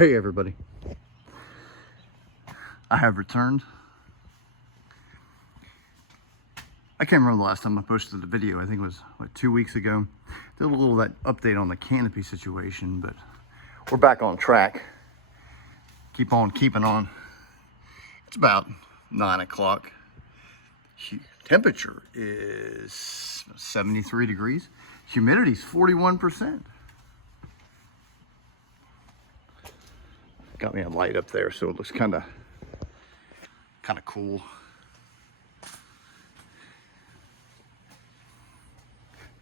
Hey everybody, I have returned. I can't remember the last time I posted the video. I think it was like 2 weeks ago. Did a little of that update on the Canopy situation, but we're back on track. Keep on keeping on. It's about 9 o'clock. Temperature is 73 degrees. Humidity's 41%. Got me a light up there so it looks kind of cool.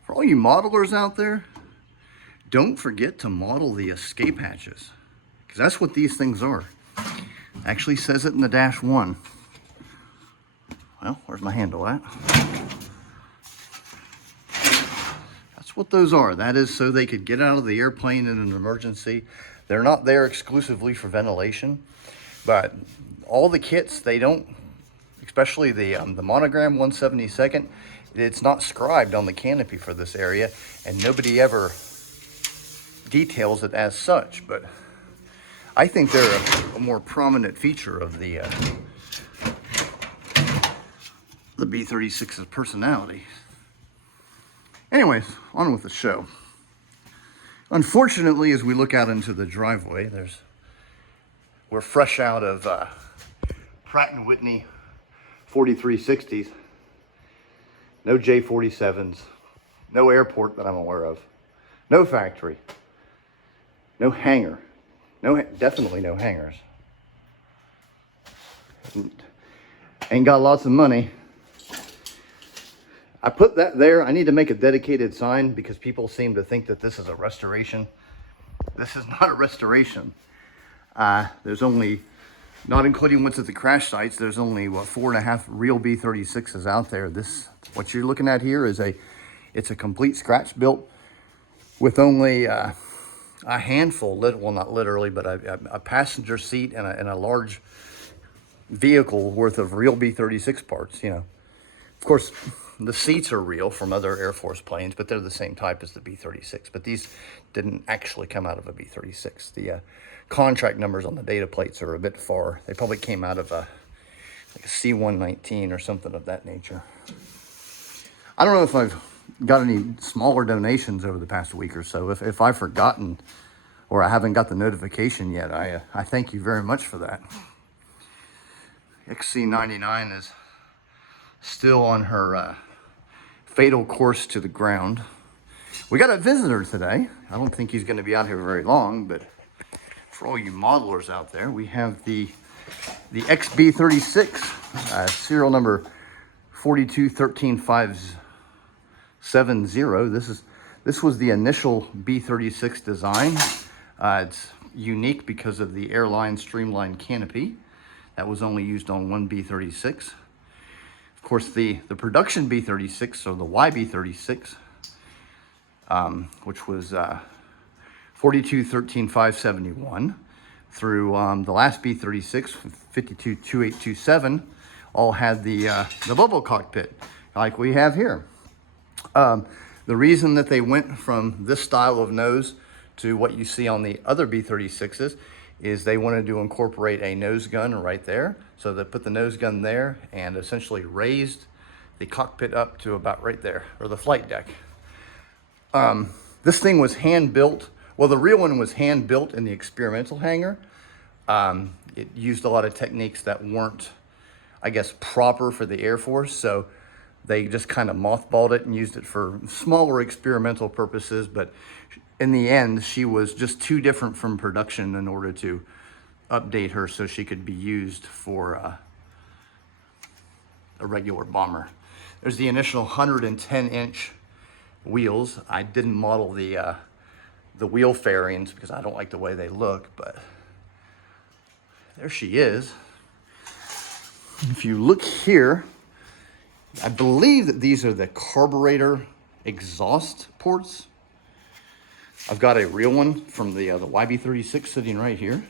For all you modelers out there, don't forget to model the escape hatches, because that's what these things are. Actually says it in the dash one. Well, where's my handle at? That's what those are. That is so they could get out of the airplane in an emergency. They're not there exclusively for ventilation, but all the kits, they don't, especially the Monogram 172nd, it's not scribed on the Canopy for this area, and nobody ever details it as such, but I think they're a more prominent feature of the B-36's personality. Anyways, on with the show. Unfortunately, as we look out into the driveway, we're fresh out of Pratt & Whitney 4360s. No J47s, no airport that I'm aware of, no factory, no hangar, definitely no hangars. Ain't got lots of money. I put that there. I need to make a dedicated sign because people seem to think that this is a restoration. This is not a restoration. There's only, not including what's at the crash sites, there's only, 4.5 real B-36s out there. What you're looking at here is it's a complete scratch built with only a handful, well, not literally, but a passenger seat and a large vehicle worth of real B-36 parts, you know. Of course, the seats are real from other Air Force planes, but they're the same type as the B-36. But these didn't actually come out of a B-36. The contract numbers on the data plates are a bit far. They probably came out of like a C-119 or something of that nature. I don't know if I've got any smaller donations over the past week or so. If I've forgotten or I haven't got the notification yet, I thank you very much for that. XC-99 is still on her fatal course to the ground. We got a visitor today. I don't think he's going to be out here very long, but for all you modelers out there, we have the XB-36, serial number 4213570. This was the initial B-36 design. It's unique because of the airline streamlined canopy that was only used on one B-36. Of course, the production B-36, or the YB-36, which was 4213571, through the last B-36, 522827, all had the bubble cockpit, like we have here. The reason that they went from this style of nose to what you see on the other B-36s is they wanted to incorporate a nose gun right there. So they put the nose gun there and essentially raised the cockpit up to about right there, or the flight deck. This thing was hand built. Well, the real one was hand built in the experimental hangar. It used a lot of techniques that weren't, I guess, proper for the Air Force. So they just kind of mothballed it and used it for smaller experimental purposes. But in the end, she was just too different from production in order to update her so she could be used for a regular bomber. There's the initial 110-inch wheels. I didn't model the wheel fairings because I don't like the way they look, but there she is. If you look here, I believe that these are the carburetor exhaust ports. I've got a real one from the YB-36 sitting right here.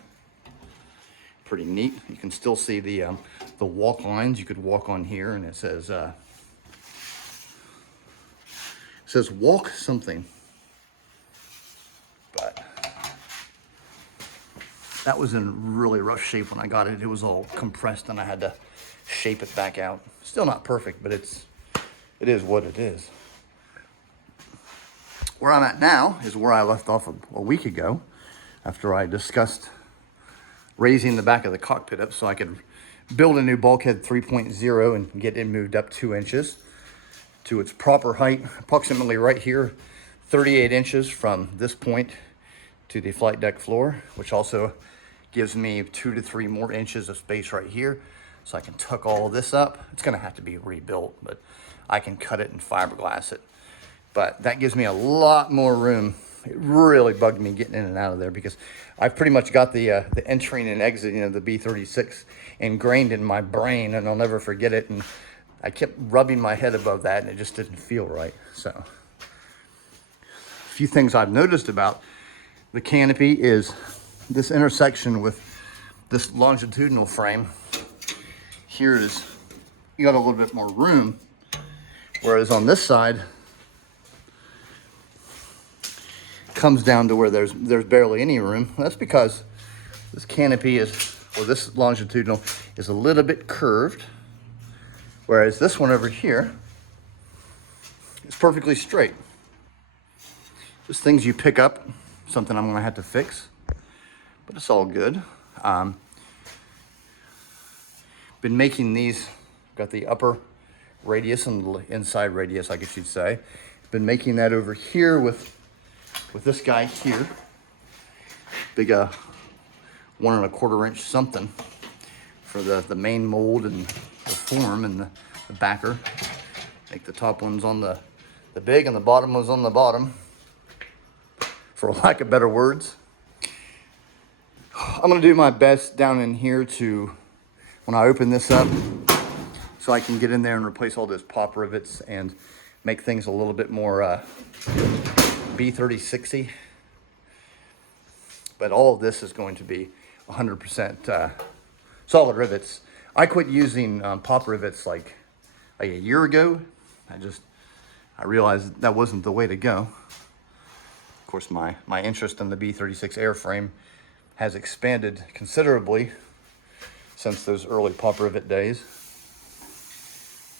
Pretty neat. You can still see the walk lines. You could walk on here, and it says walk something. But That was in really rough shape when I got it. It was all compressed and I had to shape it back out. Still not perfect, but it is what it is. Where I'm at now is where I left off a week ago after I discussed raising the back of the cockpit up so I could build a new Bulkhead 3.0 and get it moved up 2 inches to its proper height, approximately right here, 38 inches from this point to the flight deck floor, which also gives me 2 to 3 more inches of space right here so I can tuck all this up. It's gonna have to be rebuilt, but I can cut it and fiberglass it. But that gives me a lot more room. It really bugged me getting in and out of there because I've pretty much got the entering and exiting of the B-36 ingrained in my brain, and I'll never forget it. And I kept rubbing my head above that, and it just didn't feel right. So a few things I've noticed about the Canopy is this intersection with this longitudinal frame. Here is, you got a little bit more room, whereas on this side, comes down to where there's barely any room. That's because this canopy is, or this longitudinal is a little bit curved, whereas this one over here is perfectly straight. Just things you pick up, something I'm gonna have to fix, but it's all good. Been making these, got the upper radius and the inside radius, I guess you'd say. Been making that over here with this guy here, big 1 1/4 inch something for the main mold and the form and the backer. Make the top ones on the big and the bottom ones on the bottom, for lack of better words. I'm gonna do my best down in here to, when I open this up, so I can get in there and replace all those pop rivets and make things a little bit more B-36-y. But all of this is going to be 100% solid rivets. I quit using pop rivets like a year ago. I realized that wasn't the way to go. Of course, my interest in the B-36 airframe has expanded considerably since those early pop rivet days.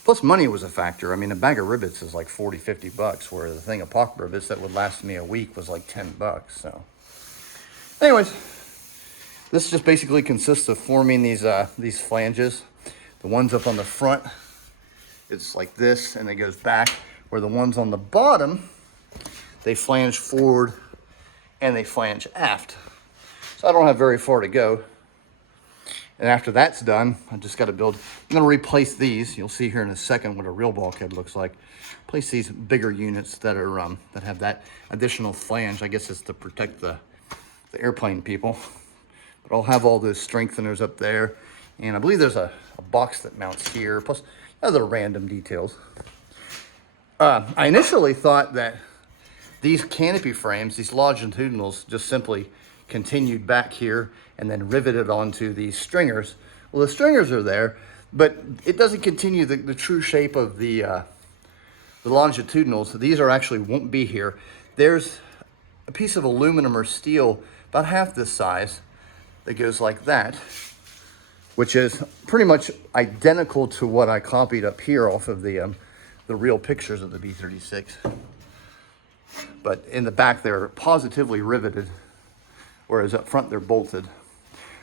Plus, money was a factor. I mean, a bag of rivets is like 40, 50 bucks, where the thing of pop rivets that would last me a week was like 10 bucks. So, anyways, this just basically consists of forming these flanges. The ones up on the front, it's like this, and it goes back. Where the ones on the bottom, they flange forward and they flange aft. So I don't have very far to go. And after that's done, I just got to build, I'm going to replace these. You'll see here in a second what a real bulkhead looks like. Place these bigger units that are that have that additional flange. I guess it's to protect the airplane people. But I'll have all those strengtheners up there. And I believe there's a box that mounts here, plus other random details. I initially thought that these canopy frames, these longitudinals, just simply continued back here and then riveted onto these stringers. Well, the stringers are there, but it doesn't continue the true shape of the longitudinals. These are actually won't be here. There's a piece of aluminum or steel about half this size that goes like that, which is pretty much identical to what I copied up here off of the real pictures of the B-36. But in the back, they're positively riveted, whereas up front, they're bolted,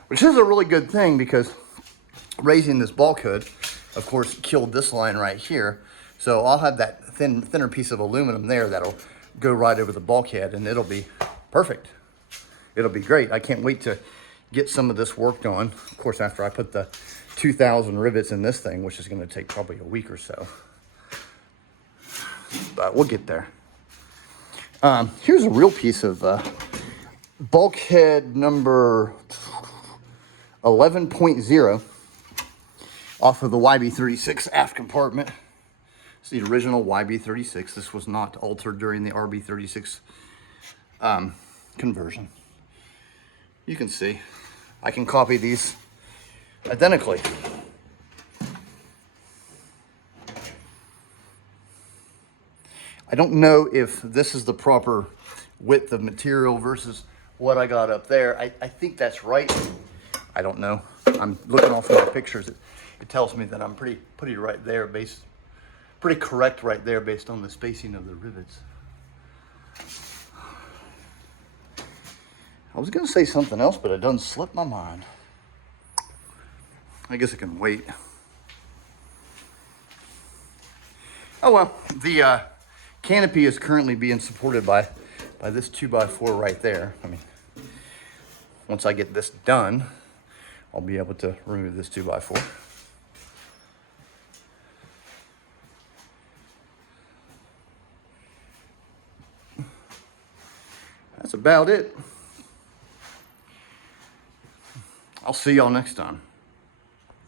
which is a really good thing because raising this bulkhead, of course, killed this line right here. So I'll have that thinner piece of aluminum there that'll go right over the bulkhead, and it'll be perfect. It'll be great. I can't wait to get some of this worked on. Of course, after I put the 2,000 rivets in this thing, which is going to take probably a week or so. But we'll get there. Here's a real piece of bulkhead number 11.0 off of the YB-36 aft compartment. It's the original YB-36. This was not altered during the RB-36 conversion. You can see I can copy these identically. I don't know if this is the proper width of material versus what I got up there. I think that's right. I don't know. I'm looking off my pictures. It tells me that I'm pretty right there, pretty correct right there based on the spacing of the rivets. I was gonna say something else, but it done slipped my mind. I guess I can wait. Oh well, the canopy is currently being supported by this 2x4 right there. I mean, once I get this done, I'll be able to remove this 2x4. That's about it. I'll see y'all next time.